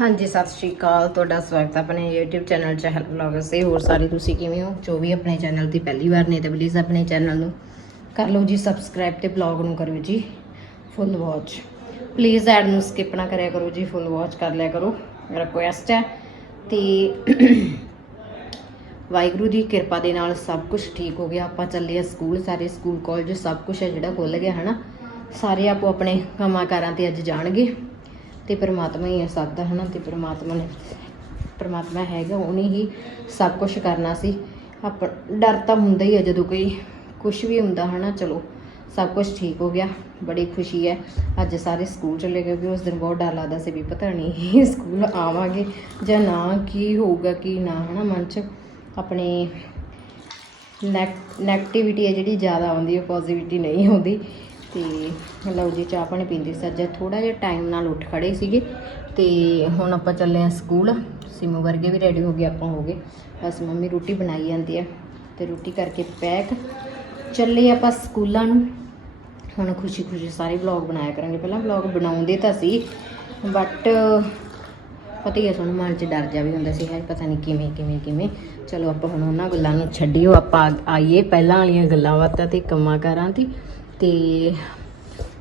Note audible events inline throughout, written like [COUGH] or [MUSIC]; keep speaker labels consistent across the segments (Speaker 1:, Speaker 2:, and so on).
Speaker 1: ਹਾਂਜੀ, ਸਤਿ ਸ਼੍ਰੀ ਅਕਾਲ। ਤੁਹਾਡਾ ਸਵਾਗਤ ਹੈ ਆਪਣੇ YouTube ਚੈਨਲ ਚਹਿਲ ਵਲੌਗਸ ਤੇ। ਹੋਰ ਸਾਰੇ ਤੁਸੀਂ ਕਿਵੇਂ ਹੋ? ਜੋ ਵੀ ਆਪਣੇ ਚੈਨਲ 'ਤੇ ਪਹਿਲੀ ਵਾਰ ਨੇ ਤਾਂ ਪਲੀਜ਼ ਆਪਣੇ ਚੈਨਲ ਨੂੰ ਕਰ ਲਓ ਜੀ ਸਬਸਕ੍ਰਾਈਬ ਤੇ ਬਲੌਗ ਨੂੰ ਕਰੋ ਜੀ। ਫੁੱਲ ਵਾਚ ਪਲੀਜ਼ ਐਡ ਨੂੰ ਸਕਿਪ ਨਾ ਕਰਿਆ ਕਰੋ ਜੀ ਫੁੱਲ ਵਾਚ ਕਰ ਲਿਆ ਕਰੋ। ਰਿਕੁਐਸਟ ਹੈ ਤੇ ਵਾਹਿਗੁਰੂ ਦੀ ਕਿਰਪਾ ਦੇ ਨਾਲ ਸਭ ਕੁਝ ਠੀਕ ਹੋ ਗਿਆ। ਆਪਾਂ ਚੱਲੇ ਆ ਸਕੂਲ, ਸਾਰੇ ਸਕੂਲ ਕਾਲਜ ਸਭ ਕੁਝ ਹੈ ਜਿਹੜਾ ਖੁੱਲ ਗਿਆ, ਹਨਾ? ਸਾਰੇ ਆਪੋ ਆਪਣੇ ਕੰਮਾਂ ਕਾਰਾਂ ਤੇ ਅੱਜ ਜਾਣਗੇ। ਤੇ ਪ੍ਰਮਾਤਮਾ ਹੀ ਹੈ ਸਭ ਦਾ, ਹਨਾ? ਤੇ ਪ੍ਰਮਾਤਮਾ ਨੇ ਪ੍ਰਮਾਤਮਾ ਹੈਗਾ, ਉਹਨੇ ਹੀ ਸਭ ਕੁਝ ਕਰਨਾ ਸੀ। ਆਪ ਡਰ ਤਾਂ ਹੁੰਦਾ ਹੀ ਹੈ ਜਦੋਂ ਕੋਈ ਕੁਝ ਵੀ ਹੁੰਦਾ, ਹਨਾ? ਚਲੋ, ਸਭ ਕੁਝ ਠੀਕ ਹੋ ਗਿਆ, ਬੜੀ ਖੁਸ਼ੀ ਹੈ। ਅੱਜ ਸਾਰੇ ਸਕੂਲ ਚਲੇ ਗਏ, ਕਿਉਂਕਿ ਉਸ ਦਿਨ ਬਹੁਤ ਡਰ ਲੱਗਦਾ ਸੀ ਵੀ ਪਤਾ ਨਹੀਂ [LAUGHS] ਸਕੂਲ ਆਵਾਂਗੇ ਜਾਂ ਨਾ, ਕੀ ਹੋਊਗਾ, ਕੀ ਨਾ, ਹਨਾ, ਮਨ 'ਚ? ਆਪਣੇ ਨੈਗੇਟਿਵਿਟੀ ਹੈ ਜਿਹੜੀ ਜ਼ਿਆਦਾ ਆਉਂਦੀ ਹੈ, ਪੋਜ਼ਿਟਿਵਿਟੀ ਨਹੀਂ ਆਉਂਦੀ। ਤੇ ਲਓ ਜੀ, ਚਾਹ ਪਾਣੀ ਪੀਂਦੇ ਸੀ। ਅੱਜ ਥੋੜਾ ਜਿਹਾ ਟਾਈਮ ਨਾਲ ਉੱਠ ਖੜੇ ਸੀਗੇ ਤੇ ਹੁਣ ਆਪਾਂ ਚੱਲੇ ਆ ਸਕੂਲ ਸਿਮੂ ਵਰਗੇ ਵੀ ਰੈਡੀ ਹੋ ਗਏ, ਆਪਾਂ ਹੋ ਗਏ। ਬਸ ਮੰਮੀ ਰੋਟੀ ਬਣਾਈ ਜਾਂਦੀ ਆ ਤੇ ਰੋਟੀ ਕਰਕੇ ਪੈਕ ਚੱਲੇ ਆਪਾਂ ਸਕੂਲਾਂ ਨੂੰ। ਹੁਣ ਖੁਸ਼ੀ ਖੁਸ਼ੀ ਸਾਰੇ ਵਲੌਗ ਬਣਾਇਆ ਕਰਾਂਗੇ। ਪਹਿਲਾਂ ਵਲੌਗ ਬਣਾਉਂਦੇ ਤਾਂ ਸੀ ਬਟ ਪਤਾ ਹੀ ਹੈ ਸਾਨੂੰ ਮਨ 'ਚ ਡਰ ਜਾ ਵੀ ਹੁੰਦਾ ਸੀ ਹੈ ਪਤਾ ਨਹੀਂ ਕਿਵੇਂ ਕਿਵੇਂ ਕਿਵੇਂ। ਚਲੋ ਆਪਾਂ ਹੁਣ ਉਹਨਾਂ ਗੱਲਾਂ ਨੂੰ ਛੱਡਿਓ। ਆਪਾਂ ਆਈਏ ਪਹਿਲਾਂ ਵਾਲੀਆਂ ਗੱਲਾਂ ਬਾਤਾਂ ਤੇ ਕੰਮਾਂ ਕਾਰਾਂ ਤੇ। ਤੇ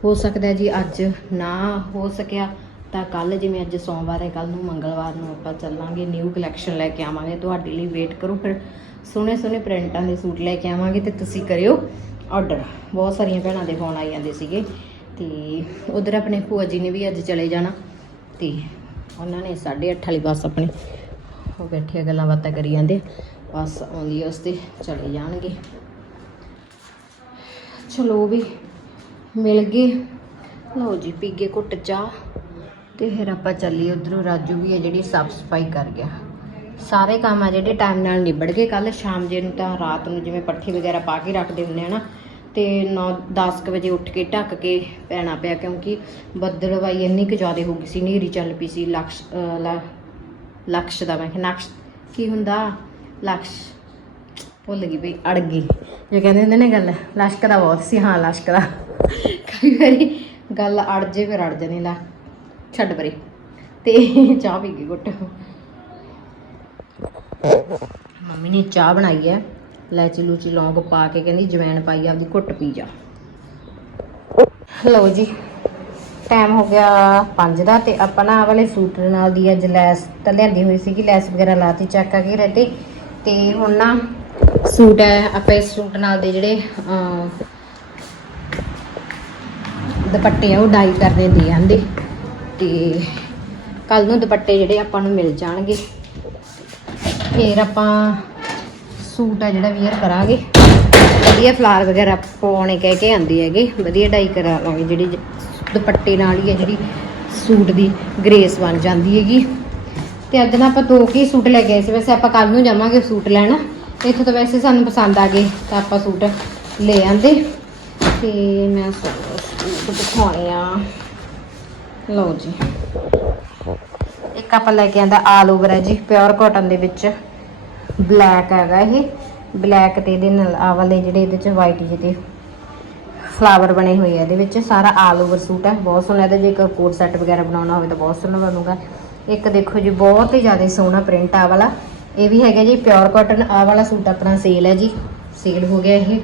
Speaker 1: ਹੋ ਸਕਦਾ ਜੀ ਅੱਜ ਨਾ ਹੋ ਸਕਿਆ ਤਾਂ ਕੱਲ ਜਿਵੇਂ ਅੱਜ ਸੋਮਵਾਰ ਹੈ ਕੱਲ ਨੂੰ ਮੰਗਲਵਾਰ ਨੂੰ ਆਪਾਂ ਚੱਲਾਂਗੇ ਨਿਊ ਕਲੈਕਸ਼ਨ ਲੈ ਕੇ ਆਵਾਂਗੇ। ਤੁਹਾਡੇ ਲਈ ਵੇਟ ਕਰੋ, ਫਿਰ ਸੋਹਣੇ ਸੋਹਣੇ ਪ੍ਰਿੰਟਾਂ ਦੇ ਸੂਟ ਲੈ ਕੇ ਆਵਾਂਗੇ ਤੇ ਤੁਸੀਂ ਕਰਿਓ ਆਰਡਰ ਬਹੁਤ ਸਾਰੀਆਂ ਭੈਣਾਂ ਦੇ ਫੋਨ ਆਈ ਜਾਂਦੇ ਸੀਗੇ ਤੇ ਉਧਰ ਆਪਣੇ ਭੂਆ ਜੀ ਨੇ ਵੀ ਅੱਜ ਚਲੇ ਜਾਣਾ ਤੇ ਉਹਨਾਂ ਨੇ 8:30 ਵਾਲੀ ਬੱਸ ਆਪਣੀ ਉਹ ਬੈਠੇ ਗੱਲਾਂ ਬਾਤਾਂ ਕਰੀ ਜਾਂਦੇ ਬੱਸ ਆਉਂਦੀ ਹੈ ਉਸ ਤੇ ਚਲੇ ਜਾਣਗੇ। ਚਲੋ ਵੀ ਮਿਲ ਗਏ। ਲਓ ਜੀ, ਪੀਗੇ ਘੁੱਟ ਚਾਹ ਤੇ ਫਿਰ ਆਪਾਂ ਚੱਲੀਏ ਉਧਰੋਂ। ਰਾਜੂ ਵੀ ਹੈ ਜਿਹੜੀ ਸਾਫ਼ ਸਫ਼ਾਈ ਕਰ ਗਿਆ। ਸਾਰੇ ਕੰਮ ਆ ਜਿਹੜੇ ਟਾਈਮ ਨਾਲ ਨਿਬੜ ਗਏ। ਕੱਲ ਸ਼ਾਮ ਜੇ ਨੂੰ ਤਾਂ ਰਾਤ ਨੂੰ ਜਿਵੇਂ ਪੱਠੇ ਵਗੈਰਾ ਪਾ ਕੇ ਰੱਖਦੇ ਹੁੰਦੇ ਆ ਨਾ, ਤੇ 9 10 ਵਜੇ ਉੱਠ ਕੇ ਢੱਕ ਕੇ ਪੈਣਾ ਪਿਆ ਕਿਉਂਕਿ ਬੱਦਲਵਾਈ ਇੰਨੀ ਕੁ ਜ਼ਿਆਦਾ ਹੋ ਗਈ ਸੀ, ਹਨੇਰੀ ਚੱਲ ਪਈ ਸੀ। ਲਕਸ਼ ਲਕਸ਼ ਦਾ ਮੈਂ ਕਿਹਾ, ਨਕਸ਼ ਕੀ ਹੁੰਦਾ? ਲਕਸ਼। ਭੁੱਲ ਗਈ ਬਈ ਅੜ ਗਈ। ਜੇ ਕਹਿੰਦੇ ਹੁੰਦੇ ਨੇ ਗੱਲ ਲਸ਼ਕ ਦਾ ਬਹੁਤ ਸੀ, ਹਾਂ ਲਸ਼ਕ ਦਾ ਕਈ ਵਾਰੀ ਗੱਲ ਅੜ ਜੇ ਫਿਰ ਅੜ ਜਾਣੀ ਲਾ ਛੱਡ ਪਰੇ। ਤੇ ਚਾਹ ਪੀ ਗਈ ਗੁੱਟ ਮੰਮੀ ਨੇ ਚਾਹ ਬਣਾਈ ਹੈ ਲੈਚੀ ਲੂਚੀ ਲੌਂਗ ਪਾ ਕੇ ਕਹਿੰਦੀ ਜਵੈਣ ਪਾਈ ਆਪਦੀ ਘੁੱਟ ਪੀ ਜਾ। ਲਓ ਜੀ, ਟਾਈਮ ਹੋ ਗਿਆ 5 ਦਾ ਤੇ ਆਪਾਂ ਨਾ ਵਾਲੇ ਸੂਟ ਨਾਲ ਦੀ ਅੱਜ ਲੈਸ ਤਾਂ ਲਿਆਂਦੀ ਹੋਈ ਸੀਗੀ, ਲੈਸ ਵਗੈਰਾ ਲਾਤੀ ਚੱਕ ਆ ਕੇ ਰੈਡੀ। ਤੇ ਹੁਣ ਨਾ ਸੂਟ ਹੈ, ਆਪਾਂ ਇਸ ਸੂਟ ਨਾਲ ਦੇ ਜਿਹੜੇ ਦੁਪੱਟੇ ਆ, ਉਹ ਡਾਈ ਕਰਦੇ ਦੇ ਆਂਦੇ। ਤੇ ਕੱਲ ਨੂੰ ਦੁਪੱਟੇ ਜਿਹੜੇ ਆਪਾਂ ਨੂੰ ਮਿਲ ਜਾਣਗੇ। ਫਿਰ ਆਪਾਂ ਸੂਟ ਆ ਜਿਹੜਾ ਵੀਅਰ ਕਰਾਂਗੇ। ਵਧੀਆ ਫਲਾਰ ਵਗੈਰਾ ਪਾਉਣੇ ਕਹਿ ਕੇ ਆਂਦੀ ਹੈਗੇ। ਵਧੀਆ ਡਾਈ ਕਰਾ ਲਾਂਗੇ ਜਿਹੜੀ ਦੁਪੱਟੇ ਨਾਲ ਹੀ ਹੈ ਜਿਹੜੀ ਸੂਟ ਦੀ ਗ੍ਰੇਸ ਬਣ ਜਾਂਦੀ ਹੈਗੀ। ਤੇ ਅੱਜ ਨਾ ਆਪਾਂ ਦੋ ਕੀ ਸੂਟ ਲੈ ਗਏ ਸੀ। ਵੈਸੇ ਆਪਾਂ ਕੱਲ ਨੂੰ ਜਾਵਾਂਗੇ ਸੂਟ ਲੈਣਾ। ਇੱਥੇ ਤਾਂ ਵੈਸੇ ਸਾਨੂੰ ਪਸੰਦ ਆ ਗਏ, ਤਾਂ ਆਪਾਂ ਸੂਟ ਲੈ ਆਂਦੇ। ਤੇ ਮੈਂ ਸੂ- ਸੂਟ ਦਿਖਾਉਣੇ ਆ। ਲਓ ਜੀ। ਇੱਕ ਆਪਾਂ ਲੈ ਕੇ ਆਂਦਾ ਆਲ ਓਵਰ ਹੈ ਜੀ ਪਿਓਰ ਕਾਟਨ ਦੇ ਵਿੱਚ। ਬਲੈਕ ਹੈਗਾ ਇਹ। ਬਲੈਕ ਤੇ ਇਹਦੇ ਨਾਲ ਆ ਵਾਲੇ ਜਿਹੜੇ ਇਹਦੇ ਚ ਵਾਈਟ ਜਿਹੇ ਫਲਾਵਰ ਬਣੇ ਹੋਏ ਆ ਇਹਦੇ ਵਿੱਚ। ਸਾਰਾ ਆਲ ਓਵਰ ਸੂਟ ਹੈ ਬਹੁਤ ਸੋਹਣਾ ਇਹਦਾ, ਜੇ ਇੱਕ ਕੋਟ ਸੈੱਟ ਵਗੈਰਾ ਬਣਾਉਣਾ ਹੋਵੇ ਤਾਂ ਬਹੁਤ ਸੋਹਣਾ ਬਣੂਗਾ। ਇੱਕ ਦੇਖੋ ਜੀ, ਬਹੁਤ ਹੀ ਜ਼ਿਆਦਾ ਸੋਹਣਾ ਪ੍ਰਿੰਟ ਆ ਵਾਲਾ। ਇਹ ਵੀ ਹੈਗਾ ਜੀ ਪਿਓਰ ਕਾਟਨ ਆ ਵਾਲਾ ਸੂਟ ਆਪਣਾ ਸੇਲ ਹੈ ਜੀ। ਸੇਲ ਹੋ ਗਿਆ ਇਹ।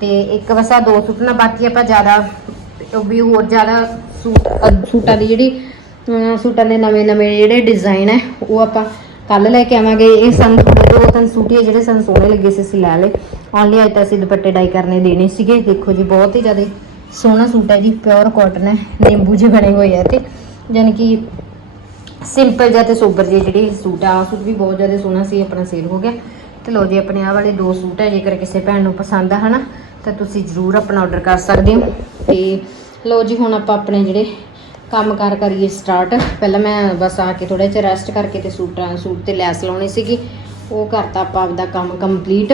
Speaker 1: ਤੇ ਇੱਕ ਬਸ ਦੋ ਸੂਟ ਨਾ, ਬਾਕੀ ਆਪਾਂ ਜ਼ਿਆਦਾ ਵੀ ਹੋਰ ਜ਼ਿਆਦਾ ਸੂਟ ਸੂਟਾਂ ਦੀ ਜਿਹੜੀ ਸੂਟਾਂ ਦੇ ਨਵੇਂ ਨਵੇਂ ਜਿਹੜੇ ਡਿਜ਼ਾਈਨ ਹੈ, ਉਹ ਆਪਾਂ ਕੱਲ ਲੈ ਕੇ ਆਵਾਂਗੇ। ਇਹ ਸਾਨੂੰ ਦੋ ਤਿੰਨ ਸੂਟ ਜਿਹੜੇ ਸਾਨੂੰ ਸੋਹਣੇ ਲੱਗੇ ਸੀ ਅਸੀਂ ਲੈ ਲਏ। ਓਨਲੀ ਅੱਜ ਤਾਂ ਅਸੀਂ ਦੁਪੱਟੇ ਡਾਈ ਕਰਨੇ ਦੇਣੇ ਸੀਗੇ। ਦੇਖੋ ਜੀ, ਬਹੁਤ ਹੀ ਜ਼ਿਆਦਾ ਸੋਹਣਾ ਸੂਟ ਹੈ ਜੀ ਪਿਓਰ ਕਾਟਨ ਹੈ, ਨਿੰਬੂ ਜਿਹੇ ਬਣੇ ਹੋਏ ਆ ਤੇ ਯਾਨੀ ਕਿ ਸਿੰਪਲ ਜਿਹਾ ਤੇ ਸੋਬਰ ਜਿਹੇ ਜਿਹੜੇ ਸੂਟ ਆ, ਆਹ ਸੂਟ ਵੀ ਬਹੁਤ ਜ਼ਿਆਦਾ ਸੋਹਣਾ ਸੀ, ਆਪਣਾ ਸੇਲ ਹੋ ਗਿਆ। ਤੇ ਲੋ ਜੀ, ਆਪਣੇ ਆਹ ਵਾਲੇ ਦੋ ਸੂਟ ਹੈ ਜੇਕਰ ਕਿਸੇ ਭੈਣ ਨੂੰ ਪਸੰਦ ਆ, ਹਨਾ, ਤਾਂ ਤੁਸੀਂ ਜ਼ਰੂਰ ਆਪਣਾ ਆਰਡਰ ਕਰ ਸਕਦੇ ਹੋ। ਤੇ ਲੋ ਜੀ, ਹੁਣ ਆਪਾਂ ਆਪਣੇ ਜਿਹੜੇ ਕੰਮ ਕਾਰ ਕਰੀਏ ਸਟਾਰਟ ਪਹਿਲਾਂ ਮੈਂ ਬਸ ਆ ਕੇ ਥੋੜਾ ਜਿਹਾ ਰੈਸਟ ਕਰਕੇ ਤੇ ਸੂਟਾਂ, ਸੂਟ ਤੇ ਲੈਸ ਲਾਉਣੀ ਸੀਗੀ। ਉਹ ਕਰਤਾ ਆਪਾਂ ਆਪਦਾ ਕੰਮ ਕੰਪਲੀਟ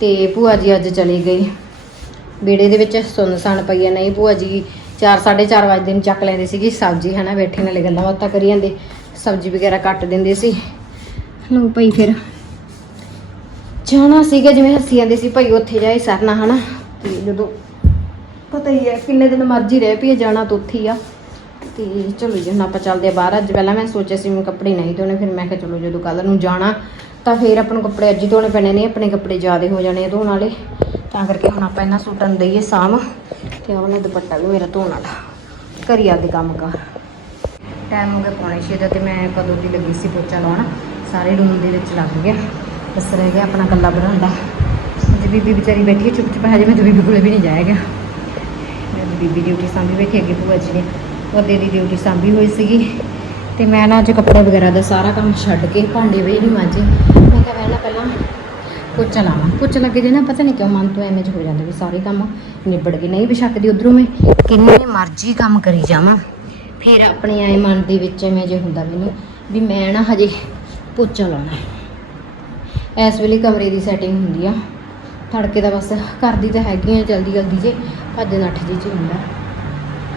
Speaker 1: ਤੇ ਭੂਆ ਜੀ ਅੱਜ ਚਲੇ ਗਏ। ਬੇੜੇ ਦੇ ਵਿੱਚ ਸੁੰਨਸਾਨ ਪਈ ਆ, ਨਹੀਂ ਭੂਆ ਜੀ 4 4:30 ਵਜੇ ਨੂੰ ਚੱਕ ਲੈਂਦੇ ਸੀਗੇ ਸਬਜ਼ੀ, ਹਨਾ, ਬੈਠੇ ਨਾਲੇ ਗੱਲਾਂ ਬਾਤਾਂ ਕਰੀ ਜਾਂਦੇ। ਸਬਜ਼ੀ ਵਗੈਰਾ ਕੱਟ ਦਿੰਦੇ ਸੀ। ਲਓ ਭਾਈ ਫਿਰ ਜਾਣਾ ਸੀਗਾ, ਜਿਵੇਂ ਹੱਸੀ ਜਾਂਦੇ ਸੀ, ਭਾਈ ਉੱਥੇ ਜਾਏ ਸਰਨਾ, ਹਨਾ। ਤੇ ਜਦੋਂ ਪਤਾ ਹੀ ਹੈ ਕਿੰਨੇ ਦਿਨ ਮਰਜ਼ੀ ਰਹਿ ਪਈ ਜਾਣਾ ਤਾਂ ਉੱਥੇ ਹੀ ਆ। ਤੇ ਚਲੋ ਜੀ, ਹੁਣ ਆਪਾਂ ਚੱਲਦੇ ਆ ਬਾਹਰ। ਅੱਜ ਪਹਿਲਾਂ ਮੈਂ ਸੋਚਿਆ ਸੀ ਮੈਂ ਕੱਪੜੇ ਨਹੀਂ ਧੋਣੇ, ਫਿਰ ਮੈਂ ਕਿਹਾ ਚਲੋ ਜਦੋਂ ਕੱਲ ਨੂੰ ਜਾਣਾ, ਤਾਂ ਫਿਰ ਆਪਾਂ ਨੂੰ ਕੱਪੜੇ ਅੱਜ ਹੀ ਧੋਣੇ ਪੈਣੇ ਨੇ, ਆਪਣੇ ਕੱਪੜੇ ਜ਼ਿਆਦਾ ਹੋ ਜਾਣੇ ਧੋਣ ਵਾਲੇ। ਤਾਂ ਕਰਕੇ ਹੁਣ ਆਪਾਂ ਇਹਨਾਂ ਸੂਟਾਂ ਨੂੰ ਦਈਏ ਸਾਮ। ਤੇ ਉਹ ਵਾਲਾ ਦੁਪੱਟਾ ਵੀ ਮੇਰਾ ਧੋਣ ਵਾਲਾ ਕਰੀ ਆਪਦੇ ਕੰਮ ਕਰ। ਟਾਈਮ ਹੋ ਗਿਆ ਪੌਣੇ ਛੇ ਦਾ ਤੇ ਮੈਂ ਕਦੋਂ ਦੀ ਲੱਗੀ ਸੀ ਪੋਚਾ ਲਾਉਣ। ਸਾਰੇ ਰੂਮ ਦੇ ਵਿੱਚ ਲੱਗ ਗਿਆ। ਬਸ ਰਹਿ ਗਿਆ ਆਪਣਾ ਕੱਲਾ ਬਰਾਂਡਾ ਅੱਜ ਬੀਬੀ ਵਿਚਾਰੀ ਬੈਠੀ ਚੁੱਪ ਚੁੱਪ ਹਜੇ ਮੈਂ ਤਾਂ ਬੀਬੀ ਕੋਲੇ ਵੀ ਨਹੀਂ ਜਾਏਗਾ। ਮੇਰੀ ਬੀਬੀ ਡਿਊਟੀ ਸਾਂਭੀ ਬੈਠੀ ਅੱਗੇ ਭੂਆ ਜੀ ਨੇ। ਉਹਦੇ ਦੀ ਡਿਊਟੀ ਸਾਂਭੀ ਹੋਈ ਸੀਗੀ। ਤੇ ਮੈਂ ਨਾ ਅੱਜ ਕੱਪੜੇ ਵਗੈਰਾ ਦਾ ਸਾਰਾ ਕੰਮ ਛੱਡ ਕੇ ਭਾਂਡੇ ਵੀ ਨਹੀਂ ਮਾਂਜੇ ਮੈਂ ਕਿਹਾ ਮੈਂ ਨਾ ਪਹਿਲਾਂ ਪੋਚਾ ਲਾਵਾਂ ਪੋਚਾ ਲੱਗੇ ਜੇ ਨਾ, ਪਤਾ ਨਹੀਂ ਕਿਉਂ ਮਨ ਤੋਂ ਐਵੇਂ ਜਿਹਾ ਹੋ ਜਾਂਦਾ ਵੀ ਸਾਰੇ ਕੰਮ ਨਿਬੜ ਗਏ। ਨਹੀਂ ਵੀ ਬਿਸ਼ੱਕਦੀ ਉਧਰੋਂ ਮੈਂ, ਕਿੰਨੇ ਮਰਜ਼ੀ ਕੰਮ ਕਰੀ ਜਾਵਾਂ। ਫਿਰ ਆਪਣੇ ਆਏ ਮਨ ਦੇ ਵਿੱਚ ਐਵੇਂ ਜੇ ਹੁੰਦਾ ਮੈਨੂੰ ਵੀ ਮੈਂ ਨਾ ਹਜੇ ਪੋਚਾ ਲਾਉਣਾ। ਇਸ ਵੇਲੇ ਕਮਰੇ ਦੀ ਸੈਟਿੰਗ ਹੁੰਦੀ ਆ। ਤੜਕੇ ਦਾ ਬਸ ਕਰਦੀ ਤਾਂ ਹੈਗੀ ਆ, ਜਲਦੀ ਜਲਦੀ ਜੇ ਭੱਜ ਨੱਠ ਜੀ ਚ ਹੁੰਦਾ।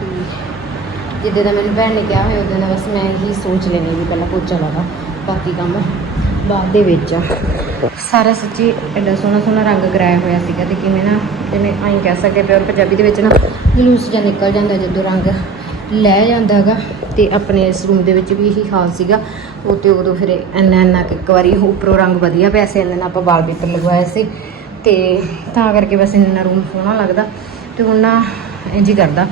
Speaker 1: ਤੇ ਜਿੱਦੇ ਦਾ ਮੈਨੂੰ ਭੈਣ ਨੇ ਕਿਹਾ ਹੋਇਆ ਉਦੋਂ ਦਾ ਬਸ ਮੈਂ ਹੀ ਸੋਚ ਲੈਣੀ ਵੀ ਪਹਿਲਾਂ ਪੋਚਾ ਲਾਵਾਂ, ਬਾਕੀ ਕੰਮ ਬਾਅਦ ਦੇ ਵਿੱਚ ਆ। ਸਾਰਾ ਸੱਚੀ ਐਡਾ ਸੋਹਣਾ ਸੋਹਣਾ ਰੰਗ ਕਰਾਇਆ ਹੋਇਆ ਸੀਗਾ ਤੇ ਕਿਵੇਂ ਨਾ ਜਿਵੇਂ ਆਈ ਕਹਿ ਸਕਦੇ ਪਿਓਰ ਪੰਜਾਬੀ ਦੇ ਵਿੱਚ ਨਾ ਜਲੂਸ ਜਿਹਾ ਨਿਕਲ ਜਾਂਦਾ ਜਦੋਂ ਰੰਗ ਲੈ ਜਾਂਦਾ ਹੈਗਾ ਤੇ ਆਪਣੇ ਇਸ ਰੂਮ ਦੇ ਵਿੱਚ ਵੀ ਇਹੀ ਹਾਲ ਸੀਗਾ। ਉਹ ਤੇ ਉਦੋਂ ਫਿਰ ਇੰਨਾ ਇੰਨਾ ਕੁ ਇੱਕ ਵਾਰੀ ਉੱਪਰੋਂ ਰੰਗ ਵਧੀਆ ਪਿਆ ਸੀ, ਇੰਨਾ ਨਾਲ ਆਪਾਂ ਵਾਲ ਪੇਪਰ ਲਗਵਾਇਆ ਸੀ ਤੇ ਤਾਂ ਕਰਕੇ ਬਸ ਇੰਨਾ ਰੂਮ ਸੋਹਣਾ ਲੱਗਦਾ ਤੇ ਹੁਣ ਨਾ ਇੰਝ ਹੀ ਕਰਦਾ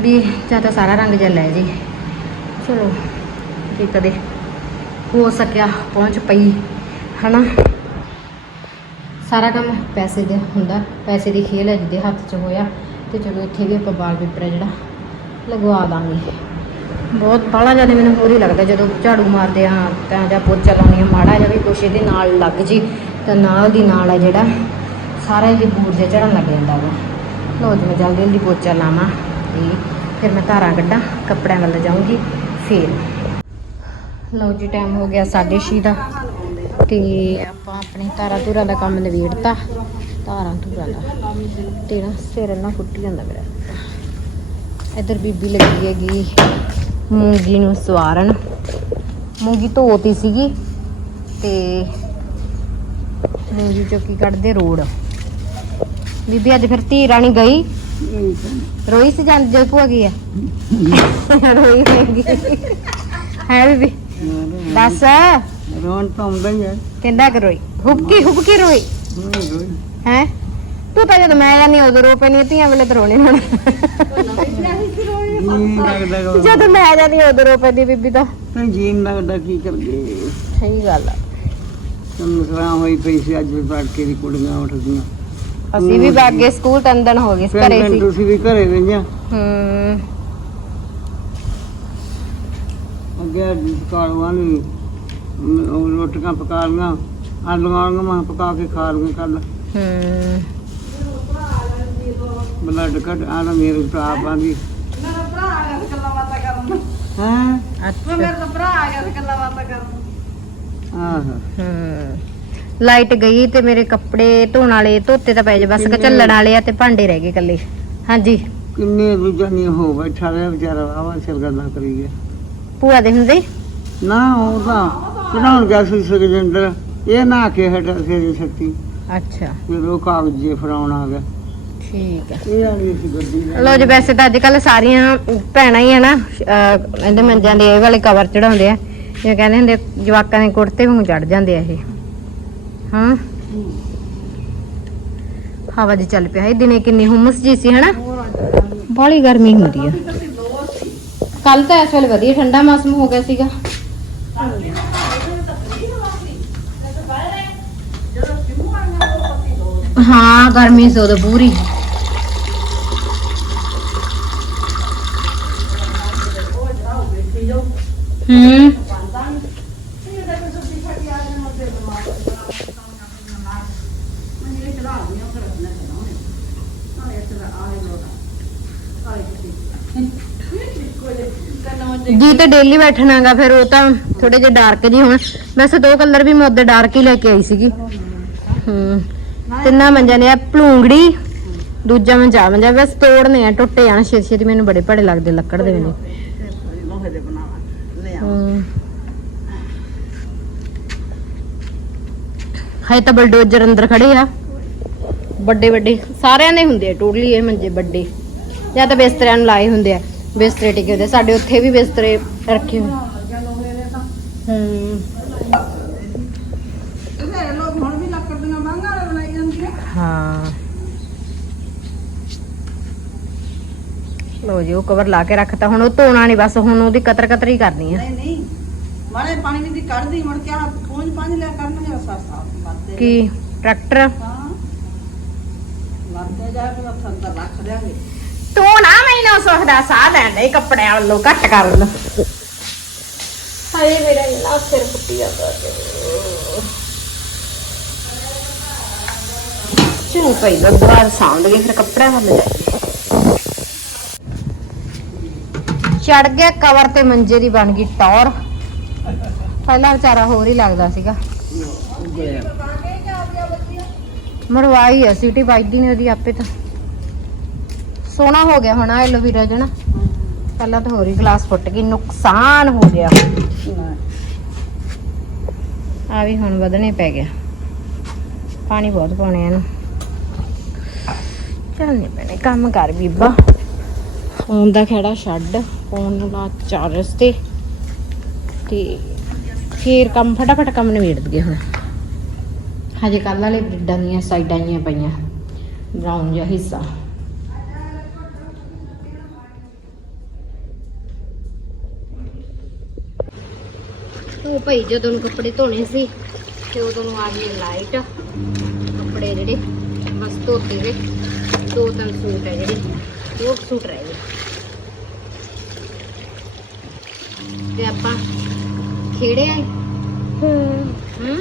Speaker 1: ਵੀ ਜਾਂ ਤਾਂ ਸਾਰਾ ਰੰਗ ਜਿਹਾ ਲੈ ਜੇ ਚਲੋ ਜੇ ਕਦੇ ਹੋ ਸਕਿਆ ਪਹੁੰਚ ਪਈ, ਹਨਾ? ਸਾਰਾ ਕੰਮ ਪੈਸੇ ਦੇ ਹੁੰਦਾ, ਪੈਸੇ ਦੀ ਖੇਲ ਹੈ ਜਿਹਦੇ ਹੱਥ 'ਚ ਹੋਇਆ ਤੇ ਚਲੋ ਇੱਥੇ ਵੀ ਆਪਾਂ ਬਾਲ ਪੇਪਰ ਹੈ ਜਿਹੜਾ ਲਗਵਾ ਦਾਂਗੇ। ਬਹੁਤ ਬਾਹਲਾ ਜ਼ਿਆਦਾ ਮੈਨੂੰ ਹੋਰ ਹੀ ਲੱਗਦਾ ਜਦੋਂ ਝਾੜੂ ਮਾਰਦੇ ਆ ਤਾਂ ਜਾਂ ਪੋਚਾ ਲਾਉਂਦੇ ਆ ਮਾੜਾ ਜਿਹਾ ਵੀ ਕੁਛ ਇਹਦੇ ਨਾਲ ਲੱਗ ਜੀ ਤਾਂ ਨਾਲ ਦੀ ਨਾਲ ਹੈ ਜਿਹੜਾ ਸਾਰਾ ਇਹ ਬੂਰ ਜਿਹਾ ਚੜਨ ਲੱਗ ਜਾਂਦਾ ਵਾ। ਲੋ ਜੀ, ਮੈਂ ਜਲਦੀ ਜਲਦੀ ਪੋਚਾ ਲਾਵਾਂ ਤੇ ਫਿਰ ਮੈਂ ਧਾਰਾਂ ਕੱਢਾਂ, ਕੱਪੜਿਆਂ ਵੱਲ ਜਾਊਂਗੀ, ਫਿਰ। ਲਓ ਜੀ ਟਾਈਮ ਹੋ ਗਿਆ 6:30 ਦਾ। ਤੇ ਆਪਾਂ ਆਪਣੀ ਧਾਰਾ ਧੁਰਾ ਦਾ ਕੰਮ ਨਿਬੇੜਤਾ ਧਾਰਾਂ ਧੁਰਾ ਦਾ। ਤੇ ਨਾ ਸਿਰ ਨਾ ਫੁੱਟੀ ਜਾਂਦਾ ਮੇਰਾ। ਇੱਧਰ ਬੀਬੀ ਲੱਗੀ ਹੈਗੀ ਮੂੰਗੀ ਨੂੰ ਸਵਾਰਨ। ਮੂੰਗੀ ਧੋਤੀ ਸੀਗੀ ਤੇ ਮੂੰਗੀ ਚੋਂ ਕੀ ਕੱਢਦੇ ਰੋੜ। ਬੀਬੀ ਅੱਜ ਫਿਰ ਧੀ ਰਾਣੀ ਗਈ? ਰੋਈ ਸੀ ਜਾਂਦੀ ਜੋ ਭੂਆ ਗਈ ਆ? ਰੋਈ ਹੋਏਗੀ। ਹੈ ਬੀਬੀ? ਦੱਸ।
Speaker 2: ਰੋਣ ਤਾਂ ਆਉਂਦਾ ਹੀ ਹੈ।
Speaker 1: ਕਹਿੰਦਾ ਕਿ ਰੋਈ। ਹੁਬਕੀ ਹੁਬਕੀ ਰੋਈ। ਹੈ? ਤੂੰ ਤਾਂ ਜਦੋਂ ਮੈਂ ਜਾਂਦੀ ਉਦੋਂ ਰੋ ਪੈਣੀ ਧੀਆਂ ਵੇਲੇ ਤਾਂ ਰੋਣੀ ਹੁਣ
Speaker 2: ਲੱਗਦਾ।
Speaker 1: ਜਦੋਂ ਮੈਂ ਜਾਂਦੀ ਉਦੋਂ ਰੋ ਪੈਂਦੀ ਬੀਬੀ ਤਾਂ।
Speaker 2: ਤਾਂ ਜੀ ਨੀ ਲੱਗਦਾ ਕੀ ਕਰਗੇ
Speaker 1: ਸਹੀ ਗੱਲ ਆ।
Speaker 2: ਸਮਸਰਾ ਹੋਈ ਪਈ ਸੀ ਅੱਜ ਵੀ ਪੜਕੇ ਦੀ ਕੁੜੀਆਂ ਉੱਠਦੀਆਂ।
Speaker 1: ਅਸੀਂ ਵੀ ਬਾਗੇ ਸਕੂਲ ਤੰਦਨ ਹੋ ਗਏ ਘਰੇ ਸੀ।
Speaker 2: ਤੁਸੀਂ ਵੀ ਘਰੇ ਗਈਆਂ
Speaker 1: ਹੂੰ।
Speaker 2: ਅੱਗੇ ਕਾਲਵਾਂ ਨੂੰ ਉਹ ਰੋਟੀਆਂ ਪਕਾ ਲੀਆਂ ਆਲੂਆਂ ਮੈਂ ਪਕਾ ਕੇ ਖਾ ਲਈਆਂ ਕੱਲ।
Speaker 1: ਹੂੰ।
Speaker 2: ਬਲੱਡ ਘਟ ਮੇਰੇ ਭਰਾ ਪਾਂਦੀ ਹਾਂ।
Speaker 1: ਅੱਛਾ।
Speaker 2: ਆਹ।
Speaker 1: ਹੂੰ। ਲਾਈਟ ਗਈ ਤੇ ਮੇਰੇ ਕੱਪੜੇ ਧੋਣ ਵਾਲੇ ਧੋਤੇ ਤਾਂ ਪੈ ਜੇ ਬਸ ਕਿ ਚੱਲਣ ਵਾਲੇ ਆ ਤੇ ਭਾਂਡੇ ਰਹਿ ਗਏ ਕੱਲੇ ਹਾਂਜੀ।
Speaker 2: ਕਿੰਨੇ ਨਹੀਂ ਹੋ ਬੈਠਾ ਰਿਹਾ ਵਿਚਾਰਾ ਆਵਾ ਸਿਰ ਗੱਲਾਂ ਕਰੀ ਗਿਆ।
Speaker 1: ਭੂਆ ਦੇ ਹੁੰਦੇ?
Speaker 2: ਨਾ ਉਹ ਚੜਾਉਣ ਗਿਆ ਸੀ ਸੁਖਜਿੰਦਰ ਇਹ ਨਾ ਕੇ ਹਟਾ ਸੀ ਸੱਤੀ।
Speaker 1: ਅੱਛਾ।
Speaker 2: ਫਿਰ ਉਹ ਕਾਗਜ਼ ਜੇ ਫੜਾਉਣ ਆ ਗਿਆ।
Speaker 1: ਠੀਕ ਹੈ।
Speaker 2: ਇਹ ਵਾਲੀ ਸੀ ਗੱਡੀ ਲੈ
Speaker 1: ਲੋ ਜੀ ਵੈਸੇ ਤਾਂ ਅੱਜ ਕੱਲ ਸਾਰੀਆਂ ਭੈਣਾਂ ਹੀ ਆ ਨਾ ਅਹ ਇਹਦੇ ਮੰਜਾਂ ਦੇ ਇਹ ਵਾਲੇ ਕਵਰ ਚੜਾਉਂਦੇ ਆ। ਜਿਵੇਂ ਕਹਿੰਦੇ ਹੁੰਦੇ ਜਵਾਕਾਂ ਦੇ ਕੁੜਤੇ ਵਾਂਗੂ ਚੜ ਜਾਂਦੇ ਆ ਇਹ। ਹਾਂ? ਹਵਾ ਜੀ ਚੱਲ ਪਿਆ ਇਹ ਦਿਨੇ ਕਿੰਨੀ ਹੁਮਸ ਜੀ ਸੀ ਹਨਾ? ਬਾਹਲੀ ਗਰਮੀ ਹੁੰਦੀ ਆ। ਕੱਲ ਤਾਂ ਇਸ ਵੇਲੇ ਵਧੀਆ ਠੰਡਾ ਮੌਸਮ ਹੋ ਗਿਆ ਸੀਗਾ। ਹਾਂ, ਗਰਮੀ ਸੀ ਉਦੋਂ ਪੂਰੀ। ਹੂੰ। ਜੀ ਤੇ ਡੇਲੀ ਬੈਠਣਾਗਾ, ਫਿਰ ਉਹ ਤਾਂ ਥੋੜੇ ਜਿਹਾ ਡਾਰਕ ਜੀ ਹੁਣ। ਵੈਸੇ ਦੋ ਕਲਰ ਵੀ ਮੈਂ ਉਹਦੇ ਡਾਰਕ ਹੀ ਲੈ ਕੇ ਆਈ ਸੀਗੀ। ਹੂੰ। ਤਿੰਨਾਂ ਮੰਜਾਂ ਨੇ ਆ ਭਲੂੰਗੜੀ ਦੂਜਾ ਮੰਜਾ ਮੰਜਾ ਬਸ ਤੋੜਨੇ ਆ ਟੁੱਟੇ ਜਾਣ ਛੇਤੀ ਛੇਤੀ ਮੈਨੂੰ ਬੜੇ ਭੜੇ ਲੱਗਦੇ ਲੱਕੜ ਦੇ ਮੈਨੂੰ। ਹਾਏ ਤਾਂ ਬਲਡੋਜ਼ਰ ਅੰਦਰ ਖੜੇ ਆ। ਵੱਡੇ ਵੱਡੇ ਸਾਰਿਆਂ ਦੇ ਹੁੰਦੇ ਆ ਟੋਟਲੀ ਇਹ ਮੰਜੇ ਵੱਡੇ। ਜਾਂ ਤਾਂ ਬਿਸਤਰਿਆਂ ਨੂੰ ਲਾਏ ਹੁੰਦੇ ਆ ਬਿਸਤਰੇ ਟਿਕੇ ਹੁੰਦੇ ਸਾਡੇ ਉੱਥੇ ਵੀ ਬਿਸਤਰੇ ਰੱਖੇ ਹੋਏ ਹੂੰ
Speaker 2: ਇਹ ਲੋਕ ਹੁਣ ਵੀ ਲੱਕੜ ਦੀਆਂ ਬਾਂਗਾਂ ਬਣਾਈ ਜਾਂਦੀਆਂ
Speaker 1: ਹਾਂ ਲੋ ਜੀ ਉਹ ਕਵਰ ਲਾ ਕੇ ਰੱਖਤਾ ਹੁਣ ਉਹ ਧੋਣਾ ਨਹੀਂ ਬਸ ਹੁਣ ਉਹਦੀ ਕਤਰ ਕਤਰ ਹੀ ਕਰਨੀ ਆ।
Speaker 2: ਨਹੀਂ ਨਹੀਂ ਮਾੜੇ ਪਾਣੀ ਦੀ ਕੱਢਦੀ ਮੁੜ ਕੇ ਆ ਪੂੰਝ ਪੰਜ ਲਿਆ ਕਰਨਗੇ ਸਾਫ਼ ਸਾਫ਼ ਮਰਦੇ
Speaker 1: ਕੀ ਟਰੈਕਟਰ
Speaker 2: ਹਾਂ। ਮਰਦੇ ਜਾ ਕੇ ਉੱਥੇ ਅੰਦਰ ਰੱਖ ਦਿਆਂਗੇ।
Speaker 1: ਤੂੰ ਨਾ ਮੈਨੂੰ ਸੁਖਦਾ ਸਾਹ ਲੈਣ ਦੇ ਕੱਪੜਿਆਂ ਵੱਲੋਂ ਘੱਟ ਕਰ ਲੈ। ਹਾਏ ਮੇਰਾ ਇੰਨਾ ਸਿਰ ਫੁੱਟੀ ਜਾਂਦਾ ਚਲੋ ਭਾਈ ਦੁਆਰ ਸਾਉਂਡ ਗਏ ਫਿਰ ਕੱਪੜਿਆਂ ਵੱਲ ਚੜ ਗਿਆ ਕਵਰ ਤੇ ਮੰਜੇ ਦੀ ਬਣ ਗਈ ਟੌਰ। ਪਹਿਲਾਂ ਵਿਚਾਰਾ ਹੋਰ ਹੀ ਲੱਗਦਾ ਸੀਗਾ। ਮਰਵਾਈ ਆ, ਸਿਟੀ ਬਾਈਦੀ ਨੇ ਉਹਦੀ ਆਪੇ ਤਾਂ। ਸੋਹਣਾ ਹੋ ਗਿਆ ਹੁਣ, ਐਲੋਵੀਰਾ ਜਣਾ। ਪਹਿਲਾਂ ਤਾਂ ਹੋਰ ਹੀ ਗਲਾਸ ਫੁੱਟ ਗਈ, ਨੁਕਸਾਨ ਹੋ ਗਿਆ। ਆ ਵੀ ਹੁਣ ਵਧਣੇ ਪੈ ਗਿਆ। ਪਾਣੀ ਬਹੁਤ ਪਾਉਣੇ ਆ ਇਹਨੂੰ। ਚੱਲਨੇ ਪੈਣੇ, ਕੰਮ ਕਰ ਬੀਬਾ। ਫੋਨ ਦਾ ਖੜਾ ਛੱਡ, ਫੋਨ ਲਾ ਚਾਰਜ ਤੇ ਤੇ ਫੇਰ ਕੰਮ, ਫਟਾਫਟ ਕੰਮ ਨਿਬੇੜ ਦਈਏ ਹੁਣ। ਹਜੇ ਕੱਲ ਵਾਲੇ ਬ੍ਰਿਡਾਂ ਦੀਆਂ ਸਾਈਡਾਂ ਜੀਆਂ ਪਈਆਂ ਬਰਾਊਨ ਜਿਹਾ ਹਿੱਸਾ। ਉਹ ਭਾਈ ਜਦੋਂ ਨੂੰ ਕੱਪੜੇ ਧੋਣੇ ਸੀ, ਤੇ ਉਦੋਂ ਨੂੰ ਆ ਗਈ ਲਾਈਟ ਕੱਪੜੇ ਜਿਹੜੇ, ਬਸ ਧੋਤੇ ਗਏ। ਦੋ ਤਿੰਨ ਸੂਟ ਹੈ ਜਿਹੜੇ ਦੋ ਸੂਟ ਰਹਿ ਗਏ ਤੇ ਆਪਾਂ ਖੇੜੇ ਆਏ ਹੂੰ। ਹੂੰ।